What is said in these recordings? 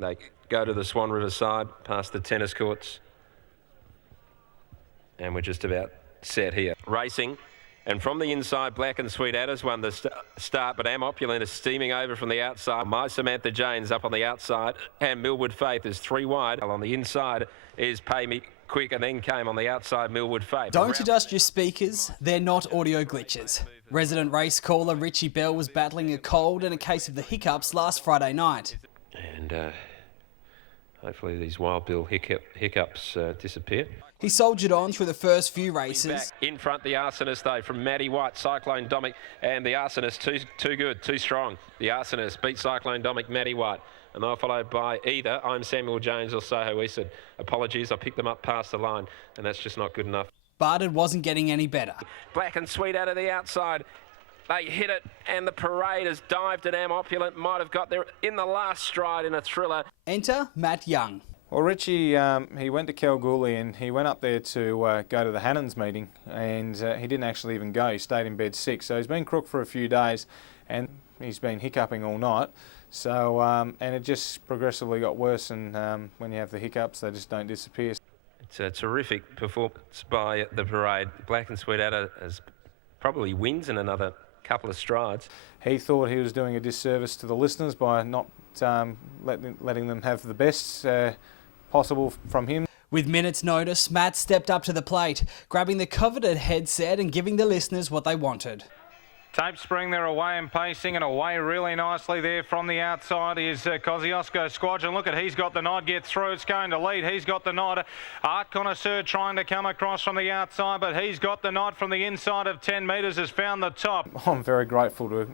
They go to the Swan River side, past the tennis courts. And we're just about set here. Racing. And from the inside, Black and Sweet Adders won the start, but Am Opulent is steaming over from the outside. My Samantha Jane's up on the outside, and Millwood Faith is 3 wide. On the inside is Pay Me Quick, and then came on the outside Millwood Faith. Don't adjust your speakers, they're not audio glitches. Resident race caller Richie Bell was battling a cold and a case of the hiccups last Friday night. And hopefully these wild bill hiccups disappear. He soldiered on through the first few races. In front, the Arsonist, though, from Maddie White, Cyclone Domic, and the Arsonist, too good, too strong. The Arsonist beat Cyclone Domic, Maddie White, and they're followed by either I'm Samuel Jones or Soho Easton. Apologies, I picked them up past the line, and that's just not good enough. But it wasn't getting any better. Black and Sweet out of the outside. They hit it, and the parade has dived, and Am Opulent might have got there in the last stride in a thriller. Enter Matt Young. Well, Richie, he went to Kalgoorlie and he went up there to go to the Hannans meeting, and he didn't actually even go. He stayed in bed sick, so he's been crook for a few days, and he's been hiccuping all night. So, and it just progressively got worse, and when you have the hiccups, they just don't disappear. It's a terrific performance by the parade. Black and Sweet Adder probably wins in another couple of strides. He thought he was doing a disservice to the listeners by not letting them have the best possible from him. With minutes' notice, Matt stepped up to the plate, grabbing the coveted headset and giving the listeners what they wanted. Tape Spring, they're away and pacing, and away really nicely there from the outside is Kosciuszko Squadron. Look at, he's got the nod, get through, it's going to lead, he's got the nod. Art Connoisseur trying to come across from the outside, but he's got the nod from the inside of 10 metres, has found the top. I'm very grateful to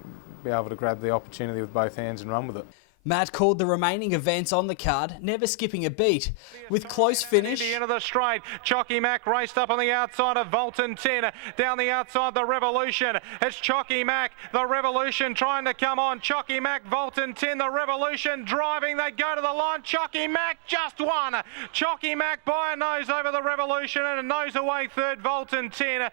be able to grab the opportunity with both hands and run with it. Matt called the remaining events on the card, never skipping a beat. With close finish, the end of the straight, Chocky Mac raced up on the outside of Volton 10. Down the outside, the Revolution. It's Chocky Mac, the Revolution trying to come on. Chocky Mac, Volton 10, the Revolution driving. They go to the line. Chocky Mac just won. Chocky Mac by a nose over the Revolution and a nose away third, Volton 10.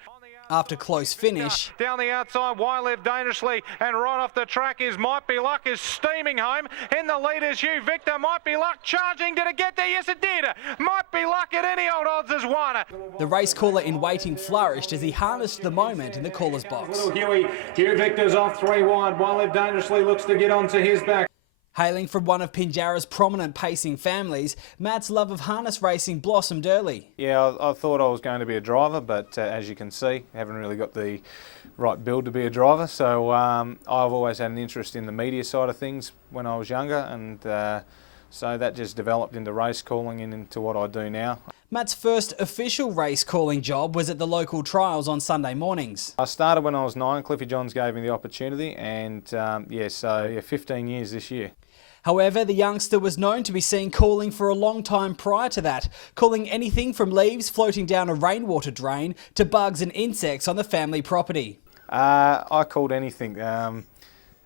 After close finish, down the outside, Why Live Dangerously, and right off the track is Might Be Luck is steaming home. In the lead is Hugh Victor. Might Be Luck charging. Did it get there? Yes, it did. Might Be Luck at any old odds has won. The race caller in waiting flourished as he harnessed the moment in the caller's box. Hugh Victor's off 3 wide. Why Live Dangerously looks to get onto his back. Hailing from one of Pinjarra's prominent pacing families, Matt's love of harness racing blossomed early. Yeah, I thought I was going to be a driver, but as you can see, I haven't really got the right build to be a driver. So I've always had an interest in the media side of things when I was younger, and so that just developed into race calling and into what I do now. Matt's first official race calling job was at the local trials on Sunday mornings. I started when I was 9. Cliffy Johns gave me the opportunity, and 15 years this year. However, the youngster was known to be seen calling for a long time prior to that, calling anything from leaves floating down a rainwater drain to bugs and insects on the family property. I called anything.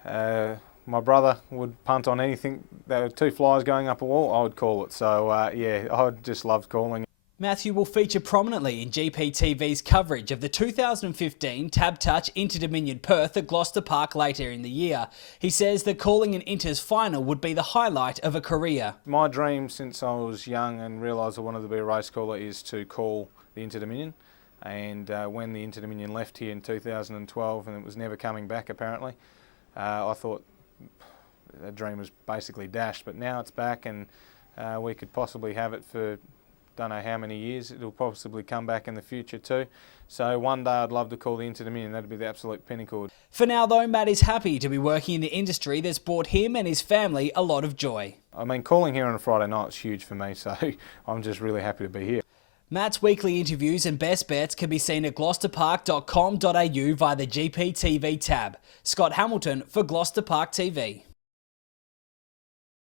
My brother would punt on anything. There were 2 flies going up a wall, I would call it. So I just loved calling. Matthew will feature prominently in GPTV's coverage of the 2015 Tab Touch Inter-Dominion Perth at Gloucester Park later in the year. He says that calling an Inter's final would be the highlight of a career. My dream since I was young and realised I wanted to be a race caller is to call the Inter-Dominion. And when the Inter-Dominion left here in 2012 and it was never coming back apparently, I thought the dream was basically dashed. But now it's back, and we could possibly have it for don't know how many years. It'll possibly come back in the future too. So one day I'd love to call the Inter-Dominion. That'd be the absolute pinnacle. For now though, Matt is happy to be working in the industry that's brought him and his family a lot of joy. I mean, calling here on a Friday night is huge for me, so I'm just really happy to be here. Matt's weekly interviews and best bets can be seen at gloucesterpark.com.au via the GPTV tab. Scott Hamilton for Gloucester Park TV.